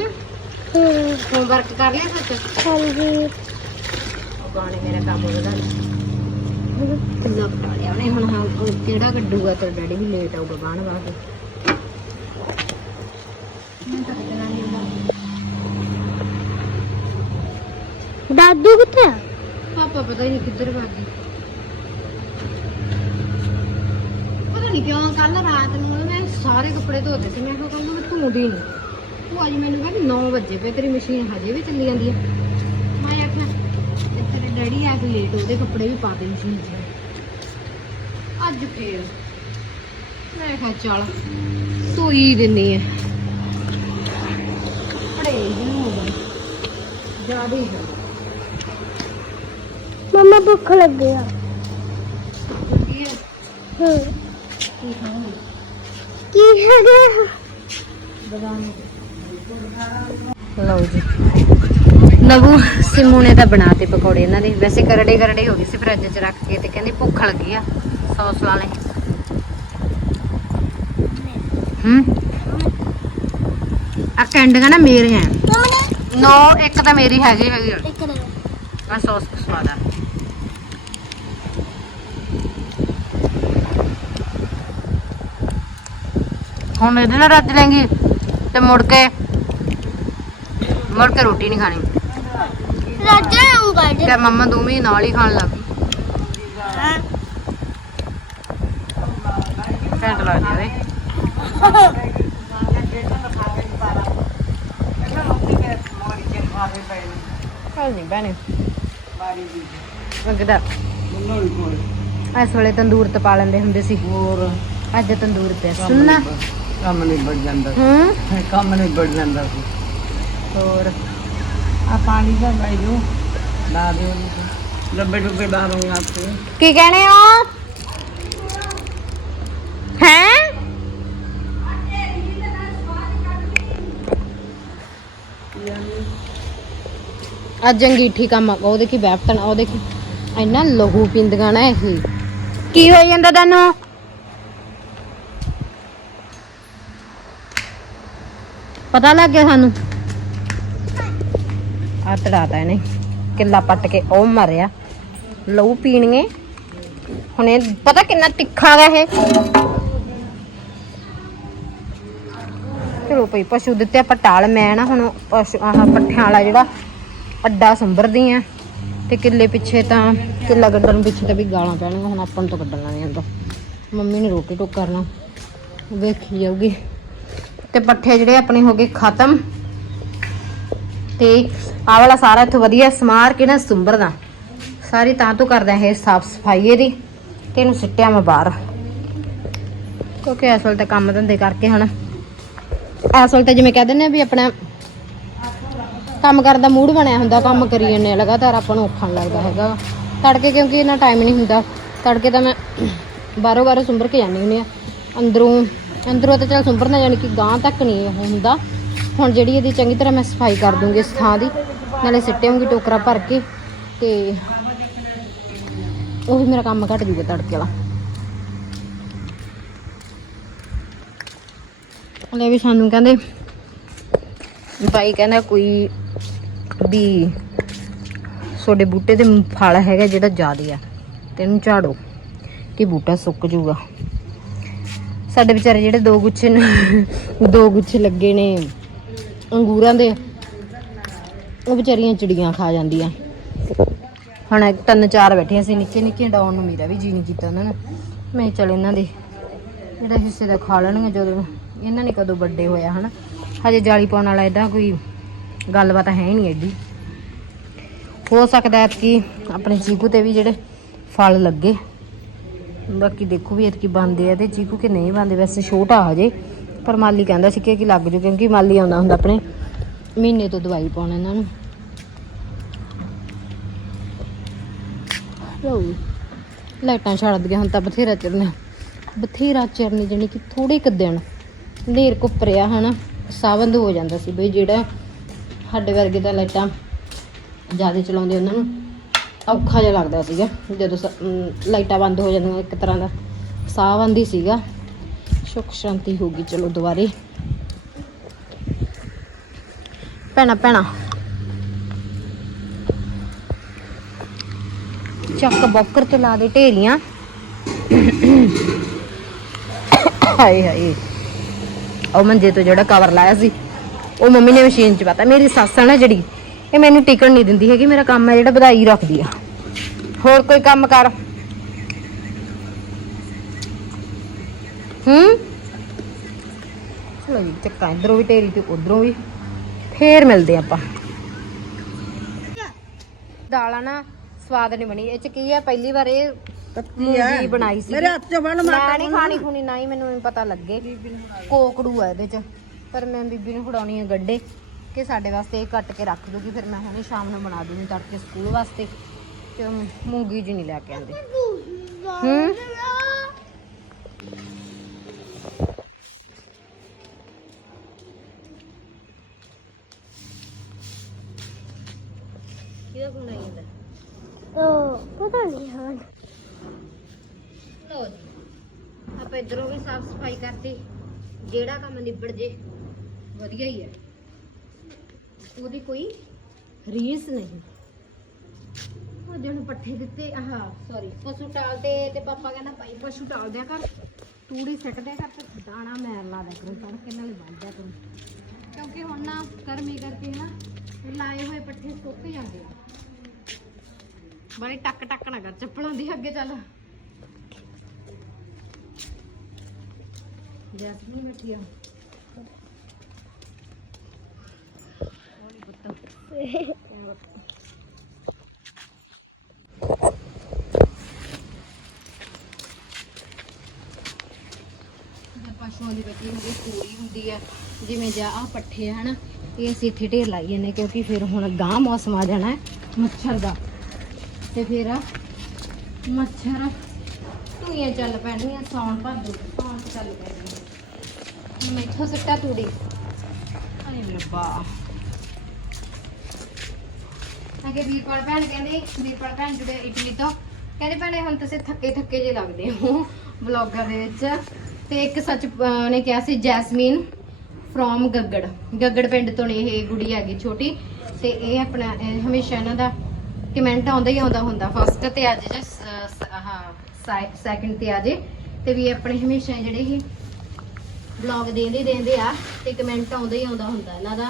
Speaker 1: ਹੋਮਵਰਕ ਕਰ ਲਿਆ ਸੱਚ? ਹਾਂਜੀ। ਗਾਣੇ ਮੇਰਾ ਕੰਮ ਵਧਾ ਕਿੰਨਾ ਪਟਾ ਲਿਆ ਉਹਨੇ। ਹੁਣ ਹਾਂ ਉਹ ਕਿਹੜਾ ਕੱਢੂਗਾ? ਤੇ ਡੈਡੀ ਵੀ ਲੇਟ ਆਊਗਾ ਬਾਣ
Speaker 3: ਦਾਦੂ ਕਿੱਥੇ ਆ?
Speaker 1: ਪਾਪਾ ਪਤਾ ਹੀ ਨਹੀਂ ਕਿੱਧਰ ਭੱਜ ਗਏ ਪਤਾ ਨਹੀਂ ਕਿਉਂ ਕੱਲ ਰਾਤ ਨੂੰ ਮੈਂ ਸਾਰੇ ਕੱਪੜੇ ਧੋਤੇ ਸੀ। ਮੈਂ ਕਿਹਾ ਕੱਲ ਮੈਂ ਧੋਂਦੀ ਨਹੀਂ ਉਹ ਅੱਜ ਮੈਨੂੰ ਕਹਿੰਦੀ 9 ਵਜੇ ਪਏ ਤੇਰੀ ਮਸ਼ੀਨ ਹਜੇ ਵੀ ਚੱਲੀ ਜਾਂਦੀ ਆ। ਮੈਂ ਆਖਿਆ ਤੇ ਤੇਰੇ ਡੈਡੀ ਆ ਕੇ ਲੇਟ ਉਹਦੇ ਕੱਪੜੇ ਵੀ ਪਾ ਦੇ ਮਸ਼ੀਨ 'ਚ। ਅੱਜ ਫੇਰ ਮੈਂ ਕਿਹਾ ਚੱਲ ਧੋਈ ਦਿੰਨੀ ਆ। ਕੱਪੜੇ ਗਏ। ਜ਼ਿਆਦਾ ਹੀ
Speaker 3: ਮਮਾ ਭੁੱਖ ਲੱਗੀ ਆ।
Speaker 1: ਕੀ ਹੈ
Speaker 3: ਹੂੰ।
Speaker 1: ਕੀ ਖਾਣਾ
Speaker 3: ਕੀ ਹੈਗਾ?
Speaker 1: ਬਦਾਮ। ਲਓ ਜੀ। ਨਵੂ ਸਿਮੂ ਨੇ ਤਾਂ ਬਣਾਤੇ ਪਕੌੜੇ ਇਹਨਾਂ ਦੇ ਵੈਸੇ ਕਰੜੇ ਕਰੜੇ ਹੋ ਗਏ ਸੀ ਫਰਿੱਜ 'ਚ ਰੱਖ ਕੇ ਤੇ ਕਹਿੰਦੀ ਭੁੱਖ ਲੱਗੀ ਆ। ਸੌਸ ਲਾ ਲੈ। ਹੂੰ? ਆ ਕੈਂਡੀਆਂ ਨਾ ਮੇਰੇ ਆ
Speaker 3: ਮਮਾ
Speaker 1: ਨੋ ਇੱਕ ਤਾਂ ਮੇਰੀ ਹੈਗੀ ਹੈਗੀ ਆ।
Speaker 3: ਇੱਕ ਦੇ
Speaker 1: ਆਹ ਸੌਸ ਸਵਾਦ ਆ। ਹੁਣ ਇਹਦੇ ਨਾਲ ਰੱਜ ਲੈਂਗੀ ਤੇ ਮੁੜ ਕੇ ਮੁੜ ਕੇ ਰੋਟੀ ਨਹੀਂ ਖਾਣੀ।
Speaker 3: ਰਾਜਾ ਆਉਂਗਾ ਜੀ
Speaker 1: ਤੇ ਮੰਮਾ ਦੋਵੇਂ ਨਾਲ ਹੀ ਖਾਣ ਲੱਗ ਗਈ। ਘੈਂਟ ਲੱਗਦੀ ਆ ਵੇ ਕੱਲ ਨਹੀਂ ਬਣੇ ਲੱਗਦਾ ਇਸ ਵੇਲੇ ਤੰਦੂਰ ਤੇ ਪਾ ਲੈਂਦੇ ਹੁੰਦੇ ਸੀ।
Speaker 2: ਹੋਰ।
Speaker 1: ਅੱਜ ਤੰਦੂਰ ਪਿਆ। ਸੁਣਨਾ?
Speaker 2: ਕੰਮ ਨਹੀਂ ਬੜ ਜਾਂਦਾ
Speaker 1: ਹੂੰ?
Speaker 2: ਕੰਮ ਨਹੀਂ ਬੜ ਜਾਂਦਾ ਸੀ।
Speaker 1: ਹੋਰ?
Speaker 2: ਆ ਪਾਣੀ ਦਾ ਭਾਈ ਜੋ। ਲਾ ਦਿਓ ਲੱਬੇ ਡੁੱਬੇ ਬਾਹਰੋਂ ਆਪੇ।
Speaker 1: ਕੀ ਕਹਿਣੇ ਹੋ? ਹੈ? ਅੱਜ ਅੰਗੀਠੀ ਕੰਮ ਆ। ਉਹ ਦੇਖੀ ਬੈਠਣ ਉਹ ਦੇਖੀ। ਇੰਨਾ ਲਹੂ ਪਿੰਦੀਆਂ ਨਾ ਇਹ। ਕੀ ਹੋ ਜਾਂਦਾ ਤੈਨੂੰ? ਪਤਾ ਲੱਗ ਗਿਆ ਸਾਨੂੰ? ਆ ਤੜਾਤਾ ਇਹਨੇ। ਕਿੱਲਾ ਪੱਟ ਕੇ ਉਹ ਮਰਿਆ। ਲਹੂ ਪੀਣਗੇ। ਹੁਣ ਇਹ ਪਤਾ ਕਿੰਨਾ ਤਿੱਖਾ ਗਾ ਇਹ। ਚਲੋ ਭਈ, ਪਸ਼ੂ ਦਿੱਤੇ ਆਪਾਂ ਮੈਂ ਨਾ ਹੁਣ ਪਸ਼ੂ ਆਹ ਪੱਠਿਆਂ ਵਾਲਾ ਜਿਹੜਾ, ਅੱਡਾ ਸੰਭਰਦੀ ਆ। ਤੇ ਕਿੱਲੇ ਪਿੱਛੇ ਤਾਂ ਕਿੱਲਾ ਗੱਡਣ ਪਿੱਛੇ ਤਾਂ ਵੀ ਗਾਲਾਂ ਪੈਣਗੀਆਂ। ਹੁਣ ਆਪਾਂ ਨੂੰ ਤਾਂ ਕੱਢਣਾ ਨਹੀਂ ਆਉਂਦਾ। ਮੰਮੀ ਨੇ ਰੋਟੀ ਟੁੱਕ ਕਰਨਾ। ਵੇਖੀ ਜਾਊਗੀ। ਤੇ ਪੱਠੇ ਜਿਹੜੇ ਆਪਣੇ ਹੋ ਗਏ ਖਤਮ। ਤੇ ਆਹ ਵਾਲਾ ਸਾਰਾ ਇੱਥੋਂ ਵਧੀਆ ਸਮਾਰ ਕੇ ਨਾ ਸੁੰਬਰਦਾ ਸਾਰੀ ਤਾਂ ਤੋਂ ਕਰਦਾ ਇਹ ਸਾਫ਼ ਸਫ਼ਾਈ ਇਹਦੀ, ਤੇ ਇਹਨੂੰ ਸਿੱਟਿਆ ਮੈਂ ਬਾਹਰ। ਕਿਉਂਕਿ ਇਸ ਵੇਲੇ ਤਾਂ ਕੰਮ ਧੰਦੇ ਕਰਕੇ ਹਨਾ ਇਸ ਵੇਲੇ ਤਾਂ ਜਿਵੇਂ ਕਹਿ ਦਿੰਦੇ ਆ ਵੀ ਆਪਣਾ ਕੰਮ ਕਰਨ ਦਾ ਮੂਡ ਬਣਿਆ ਹੁੰਦਾ, ਕੰਮ ਕਰੀ ਜਾਂਦੇ ਆ ਲਗਾਤਾਰ, ਆਪਾਂ ਨੂੰ ਔਖਾ ਨੀ ਲੱਗਦਾ ਹੈਗਾ। ਤੜਕੇ ਕਿਉਂਕਿ ਇੰਨਾ ਟਾਈਮ ਨਹੀਂ ਹੁੰਦਾ। ਤੜਕੇ ਤਾਂ ਮੈਂ ਬਾਹਰੋਂ ਬਾਹਰੋਂ ਸੁੰਬਰ ਕੇ ਜਾਂਦੀ ਹੁੰਦੀ ਆ। ਅੰਦਰੋਂ ਅੰਦਰੋਂ ਤਾਂ ਚੱਲ ਸੁੰਬਰਨਾ ਯਾਨੀ ਕਿ ਗਾਂ ਤੱਕ ਨਹੀਂ ਉਹ ਹੁੰਦਾ। ਹੁਣ ਜਿਹੜੀ ਇਹਦੀ ਚੰਗੀ ਤਰ੍ਹਾਂ ਮੈਂ ਸਫ਼ਾਈ ਕਰ ਦੂੰਗੀ ਇਸ ਥਾਂ ਦੀ, ਨਾਲੇ ਸਿੱਟਿਆਂਗੀ ਟੋਕਰਾ ਭਰ ਕੇ, ਤੇ ਉਹ ਵੀ ਮੇਰਾ ਕੰਮ ਘਟ ਜੂਗਾ ਤੜਕੇ ਵਾਲਾ। ਹਲੇ ਵੀ ਸਾਨੂੰ ਕਹਿੰਦੇ ਭਾਈ ਕਹਿੰਦਾ ਕੋਈ ਵੀ ਤੁਹਾਡੇ ਬੂਟੇ ਤੇ ਫਲ ਹੈਗਾ ਜਿਹੜਾ ਜ਼ਿਆਦਾ ਆ, ਤੇ ਇਹਨੂੰ ਝਾੜੋ, ਕਿ ਬੂਟਾ ਸੁੱਕ ਜੂਗਾ। ਸਾਡੇ ਵਿਚਾਰੇ ਜਿਹੜੇ ਦੋ ਗੁੱਛੇ ਨੇ, ਦੋ ਗੁੱਛੇ ਲੱਗੇ ਨੇ ਅੰਗੂਰਾਂ ਦੇ, ਉਹ ਵਿਚਾਰੀਆਂ ਚਿੜੀਆਂ ਖਾ ਜਾਂਦੀਆਂ। ਹੁਣ ਤਿੰਨ ਚਾਰ ਬੈਠੀਆਂ ਸੀ, ਨਿੱਕੇ ਨਿੱਕੇ ਡਾਉਣ ਨੂੰ ਮੇਰਾ ਵੀ ਜੀ ਨਹੀਂ ਕੀਤਾ ਉਹਨਾਂ ਨੇ। ਮੈਂ ਕਿਹਾ ਚੱਲ ਇਹਨਾਂ ਦੇ ਜਿਹੜਾ ਹਿੱਸੇ ਦਾ ਖਾ ਲੈਣਗੇ ਜਦੋਂ ਇਹਨਾਂ ਨੇ ਕਦੋਂ ਵੱਡੇ ਹੋਇਆ, ਹਨਾ? ਹਜੇ ਜਾਲੀ ਪਾਉਣ ਵਾਲਾ ਇਹਦਾ ਕੋਈ ਗੱਲਬਾਤ ਹੈ ਹੀ ਨਹੀਂ ਐਡੀ ਹੋ ਸਕਦਾ ਹੈ ਕਿ ਆਪਣੇ ਚੀਕੂ ਤੇ ਵੀ ਜਿਹੜੇ ਫਲ ਲੱਗੇ। ਬਾਕੀ ਦੇਖੋ ਵੀ ਇਤਕੀ ਬੰਦੇ ਆ ਤੇ ਚੀਕੂ ਕਿ ਨਹੀਂ ਬੰਦੇ ਵੈਸੇ ਛੋਟਾ ਹਜੇ, ਪਰ ਮਾਲੀ ਕਹਿੰਦਾ ਸੀ ਕਿ ਲੱਗ ਜੂ ਕਿਉਂਕਿ ਮਾਲੀ ਆਉਂਦਾ ਹੁੰਦਾ ਆਪਣੇ ਮਹੀਨੇ ਤੋਂ ਦਵਾਈ ਪਾਉਣ ਇਹਨਾਂ ਨੂੰ। ਲਓ ਲਾਈਟਾਂ ਛੱਡ ਦੀਆਂ ਹੁਣ ਤਾਂ ਬਥੇਰਾ ਚਿਰਨੇ ਬਥੇਰਾ ਚਿਰਨੇ ਜਾਣੀ ਕਿ ਥੋੜੇ ਕੁ ਦਿਨ ਨੇਰ ਕੁੱਪਰਿਆ ਹਨਾ, ਸਾਵੰਦ ਹੋ ਜਾਂਦਾ ਸੀ ਬਈ ਜਿਹੜਾ ਸਾਡੇ ਵਰਗੇ ਤਾਂ ਲਾਈਟਾਂ ਜ਼ਿਆਦਾ ਚਲਾਉਂਦੇ ਉਹਨਾਂ ਨੂੰ। ਔਖਾ ਜਿਹਾ ਲੱਗਦਾ ਸੀਗਾ, ਜਦੋਂ ਸ- ਲਾਈਟਾਂ ਬੰਦ ਹੋ ਜਾਂਦੀਆਂ ਇੱਕ ਤਰ੍ਹਾਂ ਦਾ, ਸਾਹ ਬੰਦ ਸੀਗਾ। ਸੁੱਖ ਸ਼ਾਂਤੀ ਹੋ ਗਈ, ਚਲੋ ਦੁਬਾਰੇ। ਭੈਣਾ ਭੈਣਾ। ਚੱਕ ਬੋਕਰ ਤੇ ਲਾ ਦੇ ਢੇਰੀਆਂ। ਹਾਏ ਹਾਏ। ਉਹ ਮੰਜੇ ਤੋਂ ਜਿਹੜਾ ਕਵਰ ਲਾਇਆ ਸੀ, ਉਹ ਮੰਮੀ ਨੇ ਮਸ਼ੀਨ 'ਚ ਪਾਤਾ, ਮੇਰੀ ਸੱਸ ਆ ਨਾ ਜਿਹੜੀ ਇਹ ਮੈਨੂੰ ਟਿਕਣ ਨਹੀਂ ਦਿੰਦੀ ਹੈਗੀ ਮੇਰਾ ਕੰਮ ਹੈ ਜਿਹੜਾ ਵਧਾਈ ਰੱਖਦੀ ਆ। ਹੋਰ ਕੋਈ ਕੰਮ ਕਰ। ਹੂੰ? ਚਲੋ ਜੀ ਚੱਕਾ ਇਧਰੋਂ ਵੀ ਢੇਰੀ ਤੇ ਉਧਰੋਂ ਵੀ। ਫੇਰ ਮਿਲਦੇ ਆਪਾਂ। ਦਾਲਾਂ ਨਾ ਸਵਾਦ ਨਹੀਂ ਬਣੀ। ਇਹ ਚ ਕੀ ਆ ਪਹਿਲੀ ਵਾਰ ਇਹ ਮੂੰਗੀ ਬਣਾਈ ਸੀ।
Speaker 2: ਮੇਰੇ ਹੱਥ 'ਚ ਫੜ
Speaker 1: ਮੈਂ ਨਹੀਂ ਖਾਣੀ ਖੂਣੀ ਨਾ ਹੀ ਮੈਨੂੰ ਪਤਾ ਲੱਗੇ। ਕੋਕੜੂ ਆ ਇਹਦੇ ਚ। ਪਰ ਮੈਂ ਬੀਬੀ ਨੂੰ ਫੜਾਉਣੀ ਆ ਗੱਡੇ। ਕਿ ਸਾਡੇ ਵਾਸਤੇ ਇਹ ਕੱਟ ਕੇ ਰੱਖ ਦੂਗੀ ਫਿਰ ਮੈਂ ਹੁਣੇ ਸ਼ਾਮ ਨੂੰ ਬਣਾ ਦੂੰਗੀ ਤੜਕੇ ਸਕੂਲ ਵਾਸਤੇ। ਤੇ ਮੂੰਗੀ ਜੀ ਨਹੀਂ ਲੈ ਕੇ ਆਂਦੇ ਹੂੰ? ਕਿਹਦਾ ਫੋਨ ਆਈ ਜਾਂਦਾ?
Speaker 3: ਉਹ ਪਤਾ ਨਹੀਂ ਹਾਂ
Speaker 1: ਲੋ ਜੀ ਆਪਾਂ ਇਧਰੋਂ ਵੀ ਸਾਫ਼ ਸਫ਼ਾਈ ਕਰਤੀ। ਜਿਹੜਾ ਕੰਮ ਨਿਬੜ ਜੇ ਵਧੀਆ ਹੀ ਹੈ ਉਹਦੀ ਕੋਈ ਰੀਸ ਨਹੀਂ। ਉਹ ਜਿਹਨੂੰ ਪੱਠੇ ਦਿੱਤੇ, ਆਹ ਸੌਰੀ ਪਸ਼ੂ ਟਾਲ ਤੇ ਪਾਪਾ ਕਹਿੰਦਾ ਭਾਈ ਪਸ਼ੂ ਟਾਲ ਦਿਆ ਕਰ, ਤੂੜੀ ਸਿੱਟ ਦਿਆ ਕਰ ਤੇ ਦਾਣਾ ਮੈਰ ਲਾ ਦਿਆ ਕਰੋ, ਤੜਕੇ ਨਾਲ ਵੱਢ ਦਿਆ ਕਰੋ ਕਿਉਂਕਿ ਹੁਣ ਨਾ ਗਰਮੀ ਕਰਕੇ ਨਾ ਲਾਏ ਹੋਏ ਪੱਠੇ ਸੁੱਕ ਜਾਂਦੇ ਆ। ਬੜੀ ਟੱਕ ਟੱਕ ਨਾ ਕਰ, ਚੱਪਲਾਂ ਦੀ ਅੱਗੇ ਚੱਲ। ਜੈਸਮੀਨ ਬੈਠੀ ਆ ਹੋਲੀ ਪੁੱਤ ਜਦ ਪਸ਼ੂਆਂ ਦੀ ਬੱਚੀ ਹੁੰਦੀ ਪੂਰੀ ਹੁੰਦੀ ਆ। ਜਿਵੇਂ ਜਾ ਆ ਪੱਠੇ ਆ, ਹਨਾ, ਇਹ ਅਸੀਂ ਇੱਥੇ ਢੇਰ ਲਾਈ ਜਾਂਦੇ ਕਿਉਂਕਿ ਫਿਰ ਹੁਣ ਗਾਂ ਮੌਸਮ ਆ ਜਾਣਾ ਹੈ ਮੱਛਰ ਦਾ। ਤੇ ਫਿਰ ਮੱਛਰ ਧੂਈਆਂ ਚੱਲ ਪੈਣਗੀਆਂ ਸੌਣ ਭਾਦੋ ਸੌਣ ਚੱਲ ਪੈਣਗੀਆਂ ਹੁਣ ਮੈਂ ਇੱਥੋਂ ਸਿੱਟਾ ਤੂੜੀ। ਅਰੇ ਰੱਬਾ। ਅਗੇ ਵੀਰਪਾਲ ਭੈਣ ਕਹਿੰਦੇ ਵੀਰਪਾਲ ਭੈਣ ਜੁੜੇ ਇਟਲੀ ਤੋਂ। ਕਹਿੰਦੇ ਭੈਣੇ ਹੁਣ ਤੁਸੀਂ ਥੱਕੇ ਥੱਕੇ ਜੇ ਲੱਗਦੇ ਹੋ ਵਲੌਗਾਂ ਦੇ ਵਿੱਚ। ਤੇ ਇੱਕ ਸੱਚ ਅਹ, ਨੇ ਕਿਹਾ ਸੀ ਜੈਸਮੀਨ ਫਰੋਮ ਗੱਗੜ। ਗੱਗੜ ਪਿੰਡ ਤੋਂ ਨੇ ਇਹ ਗੁੜੀ ਹੈਗੀ ਛੋਟੀ। ਤੇ ਇਹ ਆਪਣਾ ਇਹ ਹਮੇਸ਼ਾ ਇਹਨਾਂ ਦਾ ਕਮੈਂਟ ਆਉਂਦਾ ਹੀ ਆਉਂਦਾ ਹੁੰਦਾ ਫਸਟ ਤੇ ਅੱਜ ਜਾਂ ਸ- ਸ- ਆਹ ਸੈਕਿੰਡ ਤੇ ਆ ਜੇ। ਤੇ ਵੀ ਆਪਣੇ ਹਮੇਸ਼ਾ ਜਿਹੜੇ ਇਹ ਬਲੌਗ ਦੇਂਦੇ ਦੇਂਦੇ ਆ ਤੇ ਕਮੈਂਟ ਆਉਂਦਾ ਹੀ ਆਉਂਦਾ ਹੁੰਦਾ ਇਹਨਾਂ ਦਾ।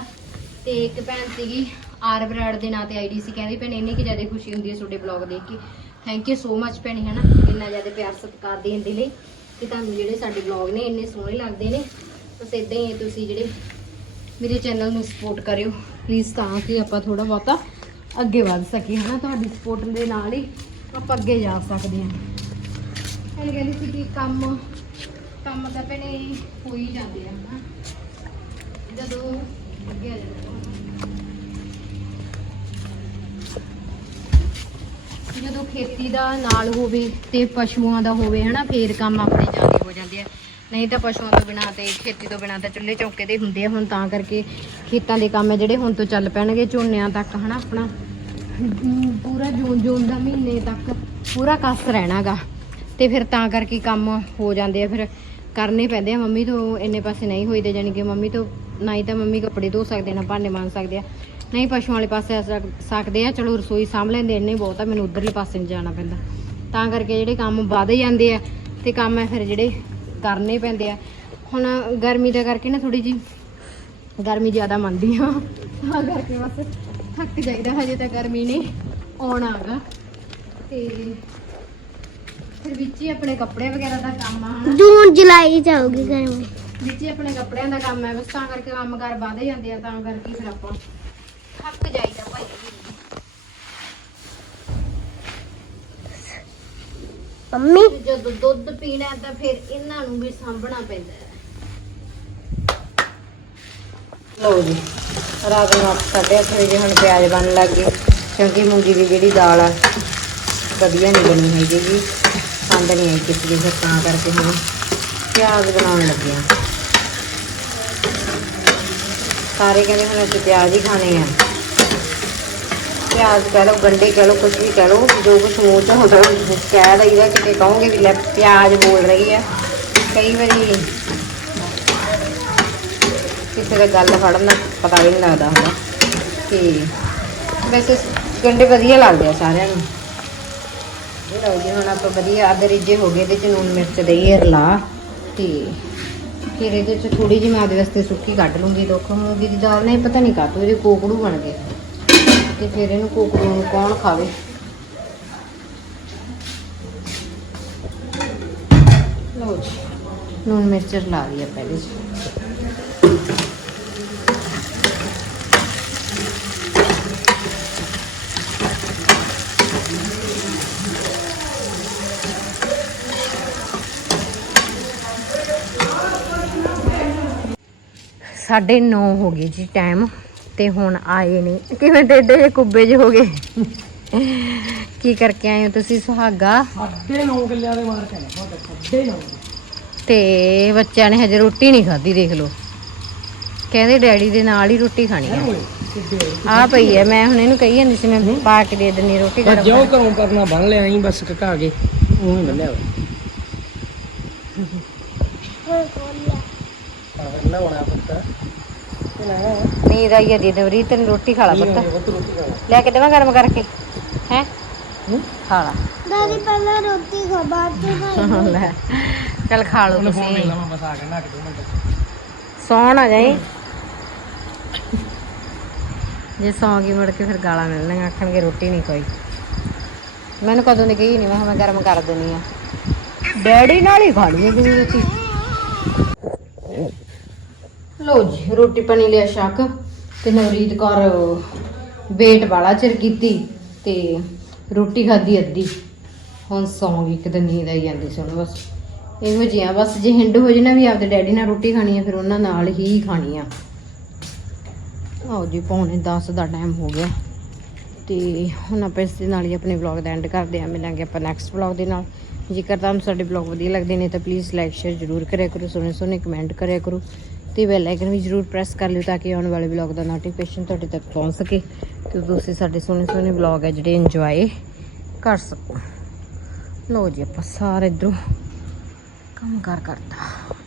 Speaker 1: ਤੇ ਇੱਕ ਭੈਣ ਸੀਗੀ ਆਰ ਬਰਾੜ ਦੇ ਨਾਂ ਤੇ ਆਈਡੀ ਸੀ ਕਹਿੰਦੀ ਭੈਣ, ਇੰਨੀ ਕਿ ਜ਼ਿਆਦਾ ਖੁਸ਼ੀ ਹੁੰਦੀ ਹੈ ਤੁਹਾਡੇ ਬਲੌਗ ਦੇਖ ਕੇ। ਥੈਂਕ ਯੂ ਸੋ ਮੱਚ ਭੈਣੀ, ਹਨਾ? ਇੰਨਾ ਜ਼ਿਆਦਾ ਪਿਆਰ ਸਤਿਕਾਰ ਦੇਣ ਦੇ ਲਈ ਕਿ ਤੁਹਾਨੂੰ ਜਿਹੜੇ ਸਾਡੇ ਬਲੌਗ ਨੇ ਇੰਨੇ ਸੋਹਣੇ ਲੱਗਦੇ ਨੇ। ਬਸ ਇਦਾਂ ਹੀ ਤੁਸੀਂ ਜਿਹੜੇ ਮੇਰੇ ਚੈਨਲ ਨੂੰ ਸਪੋਰਟ ਕਰਿਓ। ਪਲੀਜ਼ ਤਾਂ ਕਿ ਆਪਾਂ ਥੋੜਾ ਬਹੁਤਾ ਅੱਗੇ ਵੱਧ ਸਕੀਏ, ਹਨਾ? ਤੁਹਾਡੀ ਸਪੋਰਟ ਦੇ ਨਾਲ ਹੀ ਆਪਾਂ ਅੱਗੇ ਜਾ ਸਕਦੇ ਹਾਂ। ਇਹ ਕਹਿੰਦੀ ਸੀ ਕਿ ਕੰਮ ਕੰਮ ਤਾਂ ਭੈਣੇ ਹੋ ਹੀ ਜਾਂਦੇ ਆ, ਹਨਾ? ਜਦੋਂ ਅੱਗੇ ਆ ਜਾਂਦਾ ਜਦੋਂ ਖੇਤੀ ਦਾ ਨਾਲ ਹੋਵੇ ਤੇ ਪਸ਼ੂਆਂ ਦਾ ਹੋਵੇ, ਹਨਾ, ਫੇਰ ਕੰਮ ਆਪਣੇ ਜਾਂਦੇ ਹੋ ਜਾਂਦੇ ਆ। ਨਹੀਂ ਤਾਂ ਪਸ਼ੂਆਂ ਤੋਂ ਬਿਨਾਂ ਤੇ ਖੇਤੀ ਤੋਂ ਬਿਨਾਂ ਤਾਂ ਚੁੱਲ੍ਹੇ ਚੌਂਕੇ ਦੇ ਹੁੰਦੇ ਆ, ਹੁਣ ਤਾਂ ਕਰਕੇ ਖੇਤਾਂ ਦੇ ਕੰਮ ਹੈ ਜਿਹੜੇ ਹੁਣ ਤੋਂ ਚੱਲ ਪੈਣਗੇ, ਝੋਨਿਆਂ ਤੱਕ, ਹਨਾ, ਆਪਣਾ। ਪੂਰਾ ਜੂਨ ਜੂਨ ਦਾ ਮਹੀਨੇ ਤੱਕ ਪੂਰਾ ਕਸ ਰਹਿਣਾਗਾ ਤੇ ਫਿਰ ਤਾਂ ਕਰਕੇ ਕੰਮ ਹੋ ਜਾਂਦੇ ਆ, ਫਿਰ ਕਰਨੇ ਪੈਂਦੇ ਆ। ਮੰਮੀ ਤੋਂ ਇੰਨੇ ਪਾਸੇ ਨਹੀਂ ਹੋਈਦੇ ਜਾਨੀ ਕਿ ਮੰਮੀ ਤੋਂ ਨਾ ਹੀ ਤਾਂ ਮੰਮੀ ਕੱਪੜੇ ਧੋ ਸਕਦੇ, ਨਾ ਭਾਂਡੇ ਮਾਂਜ ਸਕਦੇ ਆ। ਨਹੀਂ ਪਸ਼ੂਆਂ ਵਾਲੇ ਪਾਸੇ ਆ ਸਕ- ਸਕਦੇ ਆ। ਚਲੋ ਰਸੋਈ ਸਾਂਭ ਲੈਂਦੇ ਇੰਨੇ ਬਹੁਤ ਆ ਮੈਨੂੰ ਉਧਰਲੇ ਪਾਸੇ ਨਹੀਂ ਜਾਣਾ ਪੈਂਦਾ। ਤਾਂ ਕਰਕੇ ਜਿਹੜੇ ਕੰਮ ਵੱਧ ਜਾਂਦੇ ਆ ਤੇ ਕੰਮ ਹੈ ਫਿਰ ਜਿਹੜੇ ਕਰਨੇ ਪੈਂਦੇ ਆ। ਹੁਣ ਗਰਮੀ ਦਾ ਕਰਕੇ ਨਾ ਥੋੜੀ ਜੀ ਗਰਮੀ ਜ਼ਿਆਦਾ ਮੰਨਦੀ ਆ। ਤਾਂ ਕਰਕੇ ਬਸ ਥੱਕ ਜਾਈਦਾ ਹਜੇ ਤਾਂ ਗਰਮੀ ਨੇ ਆਉਣਾ ਹੈਗਾ ਤੇ ਫਿਰ ਵਿੱਚ ਹੀ ਆਪਣੇ ਕੱਪੜੇ ਵਗੈਰਾ ਦਾ ਕੰਮ ਆ।
Speaker 3: ਜੂਨ ਜੁਲਾਈ ਜਾਊਗੀ ਗਰਮੀ।
Speaker 1: ਵਿੱਚ ਹੀ ਆਪਣੇ ਕੱਪੜਿਆਂ ਦਾ ਕੰਮ ਹੈ ਬਸ ਤਾਂ ਕਰਕੇ ਕੰਮ ਕਰ ਵਧ ਜਾਂਦੇ ਆ ਤਾਂ ਕਰਕੇ ਫਿਰ ਆਪਾਂ ਥੱਕ ਜਾਈਦਾ ਭਾਈ।
Speaker 3: ਮੰਮੀ।
Speaker 1: ਜਦੋਂ ਦੁੱਧ ਪੀਣਾ ਹੈ ਤਾਂ ਫਿਰ ਇਹਨਾਂ ਨੂੰ ਵੀ ਸਾਂਭਣਾ ਪੈਂਦਾ ਹੈ। ਲਓ ਜੀ ਰਾਤ ਨੂੰ ਆਪ ਸਾਡੇ ਅੱਠ ਵਜੇ ਹੁਣ ਪਿਆਜ਼ ਬਣਨ ਲੱਗ ਗਏ ਕਿਉਂਕਿ ਮੂੰਗੀ ਦੀ ਜਿਹੜੀ ਦਾਲ ਆ ਵਧੀਆ ਨਹੀਂ ਬਣੀ ਹੈਗੀ ਜੀ ਪਸੰਦ ਨਹੀਂ ਆਈ ਕਿਸੇ ਦੀ ਫਿਰ ਤਾਂ ਕਰਕੇ ਹੁਣ ਪਿਆਜ਼ ਬਣਾਉਣ ਲੱਗੇ ਆ ਸਾਰੇ ਕਹਿੰਦੇ ਹੁਣ ਅਸੀਂ ਪਿਆਜ਼ ਹੀ ਖਾਣੇ ਆ। ਪਿਆਜ਼ ਕਹਿ ਲਓ, ਗੰਡੇ ਕਹਿ ਲਓ ਕੁਝ ਵੀ ਕਹਿ ਲਓ, ਜੋ ਕੁਛ ਮੂੰਹ ਚ ਹੁੰਦਾ, ਕਹਿ ਦਈਦਾ ਕਿਤੇ ਕਹੋਗੇ ਵੀ ਲੈ ਪਿਆਜ਼ ਬੋਲ ਰਹੀ ਹੈ ਕਈ ਵਾਰੀ ਕਿਸੇ ਦਾ ਗੱਲ ਫੜਨ ਦਾ ਪਤਾ ਵੀ ਨਹੀਂ ਲੱਗਦਾ ਹੁੰਦਾ। ਕਿ ਵੈਸੇ ਗੰਡੇ ਵਧੀਆ ਲੱਗਦੇ ਆ ਸਾਰਿਆਂ ਨੂੰ। ਲਓ ਜੀ, ਹੁਣ ਆਪਾਂ ਵਧੀਆ ਅੱਧ ਰਿੱਝੇ ਹੋ ਗਏ ਇਹਦੇ ਚ ਨੂਨ ਮਿਰਚ ਦਈਏ ਰਲਾ। ਤੇ ਫਿਰ ਇਹਦੇ ਚ ਥੋੜੀ ਜਿਹੀ ਮੈਂ ਆਪਦੇ ਵਾਸਤੇ ਸੁੱਕੀ ਕੱਢ ਲੂੰਗੀ ਦੇਖੋ ਮੂੰਗੀ ਦੀ ਦਾਲ ਨਹੀਂ ਪਤਾ ਨਹੀਂ ਕਾਤੋਂ ਇਹਦੇ ਕੋਕੜੂ ਬਣ ਗਏ। ਤੇ ਫਿਰ ਇਹਨੂੰ ਕੋਕੜੂ ਨੂੰ ਕੌਣ ਖਾਵੇ? ਲਓ ਜੀ ਨੂਨ ਮਿਰਚ ਲਾ ਲਈ ਆ ਪਹਿਲੇ ਚ ਸਾਢੇ 9 ਹੋ ਗਏ ਜੀ ਟਾਈਮ ਤੇ ਹੁਣ ਆਏ ਨਹੀਂ ਕਿਵੇਂ ਟੇਡੇ ਜਿਹੇ ਕੁੱਬੇ ਜਿਹੇ ਹੋ ਗਏ? ਕੀ ਕਰਕੇ ਆਏ ਹੋ ਤੁਸੀਂ ਸੁਹਾਗਾ?
Speaker 2: ਅੱਡੇ 9 ਕਿੱਲਿਆਂ ਦੇ ਮਾਰ ਕੇ ਅੱਡੇ 9
Speaker 1: ਤੇ ਬੱਚਿਆਂ ਨੇ ਹਜੇ ਰੋਟੀ ਨਹੀਂ ਖਾਧੀ ਦੇਖ ਲਓ। ਕਹਿੰਦੇ ਡੈਡੀ ਦੇ ਨਾਲ ਹੀ ਰੋਟੀ ਖਾਣੀ ਆ। ਆ ਪਈ ਹੈ ਮੈਂ ਹੁਣ ਇਹਨੂੰ ਕਹੀ ਜਾਂਦੀ ਸੀ ਮੈਂ ਪਾ ਕੇ ਦੇ ਦਿੰਨੀ ਰੋਟੀ ਗਰਮ
Speaker 2: ਜੋ ਘਰੋਂ ਕਰਨਾ ਬਣ ਲਿਆ ਅਸੀਂ ਬਸ ਕਟਾ ਕੇ ਉਹ ਹੀ ਬੰਨਿਆ ਨਾ ਹੋਣਾ ਪੁੱਤ।
Speaker 1: ਨੀਂਦ ਆਈ ਹੈ ਦੀ ਦਵਰੀ ਤੈਨੂੰ ਰੋਟੀ ਖਾ ਲਾ ਪੁੱਤ। ਲੈ। ਕੇ ਦੇਵਾਂ ਗਰਮ ਕਰਕੇ? ਹੈ? ਖਾ ਲਾ।
Speaker 3: ਦਾਦੀ ਪਹਿਲਾਂ ਰੋਟੀ ਖਾ ਬਾਅਦ ਚ [LAUGHS]
Speaker 1: ਲੈ ਚੱਲ ਖਾ ਲਓ
Speaker 2: ਉਹਨੇ ਫੋਨ ਲੈ
Speaker 1: ਤੁਸੀਂ
Speaker 2: ਲਵਾਂ ਬਸ ਆ ਕੇ ਨਾ ਕਿ 2 ਮਿੰਟ
Speaker 1: ਸੌਣ ਆ ਜਾਈ। ਜੇ ਸੌਂ ਗਈ ਮੁੜ ਕੇ ਫਿਰ ਗਾਲਾਂ ਮਿਲਣਗੀਆਂ ਆਖਣਗੇ ਰੋਟੀ ਨਹੀਂ ਕੋਈ। ਮੈਨੂੰ ਕਦੋਂ ਦੀ ਕਹੀ ਨਹੀਂ ਮੈਂ ਕਿਹਾ ਮੈਂ ਗਰਮ ਕਰ ਦਿੰਨੀ ਆ। ਡੈਡੀ ਨਾਲ ਹੀ ਜਿਵੇਂ ਰੋਟੀ? ਲੋ ਜੀ, ਰੋਟੀ ਪਾਣੀ ਲਿਆ ਸ਼ੱਕ ਤੇ ਨਵਰੀਤ ਕੌਰ ਵੇਟ ਵਾਲਾ ਚਿਰ ਕੀਤੀ ਤੇ ਰੋਟੀ ਖਾਧੀ ਅੱਧੀ। ਹੁਣ ਸੌਂ ਗਈ, ਇੱਕ ਦਿਨ ਨੀਂਦ ਆਈ ਜਾਂਦੀ ਸੀ ਉਹਨੂੰ ਬਸ। ਇਹੋ ਜਿਹਾ ਬਸ ਜੇ ਹਿੰਡ ਹੋ ਜੇ ਨਾ ਵੀ ਆਪਦੇ ਡੈਡੀ ਨਾਲ ਰੋਟੀ ਖਾਣੀ ਆ, ਫਿਰ ਉਹਨਾਂ ਨਾਲ ਹੀ ਖਾਣੀ ਆ। ਆਓ ਜੀ, ਪੌਣੇ 10 ਦਾ ਟਾਈਮ ਹੋ ਗਿਆ ਤੇ ਹੁਣ ਆਪਾਂ ਇਸ ਦੇ ਨਾਲ ਹੀ ਆਪਣੇ ਵਲੌਗ ਦਾ ਐਂਡ ਕਰਦੇ ਹਾਂ। ਮਿਲਾਂਗੇ ਆਪਾਂ ਨੈਕਸਟ ਵਲੌਗ ਦੇ ਨਾਲ। ਜੇਕਰ ਤੁਹਾਨੂੰ ਸਾਡੇ ਵਲੌਗ ਵਧੀਆ ਲੱਗਦੇ ਨੇ ਤਾਂ ਪਲੀਜ਼ ਲਾਈਕ ਸ਼ੇਅਰ ਜ਼ਰੂਰ ਕਰਿਆ ਕਰੋ ਸੋਹਣੇ ਸੋਹਣੇ ਕਮੈਂਟ ਕਰਿਆ ਕਰੋ। ਤੇ ਬੈਲ ਆਈਕਨ ਵੀ ਜ਼ਰੂਰ ਪ੍ਰੈਸ ਕਰ ਲਿਓ ਤਾਂ ਕਿ ਆਉਣ ਵਾਲੇ ਵਲੌਗ ਦਾ ਨੋਟੀਫਿਕੇਸ਼ਨ ਤੁਹਾਡੇ ਤੱਕ ਪਹੁੰਚ ਸਕੇ ਤੇ ਤੁਸੀਂ ਸਾਡੇ ਸੋਹਣੇ ਸੋਹਣੇ ਵਲੌਗ ਹੈ ਜਿਹੜੇ ਇੰਜੋਏ ਕਰ ਸਕੋ। ਲੋ ਜੀ, ਆਪਾਂ ਸਾਰੇ ਇਧਰੋਂ ਕੰਮ ਕਾਰ ਕਰਤਾ।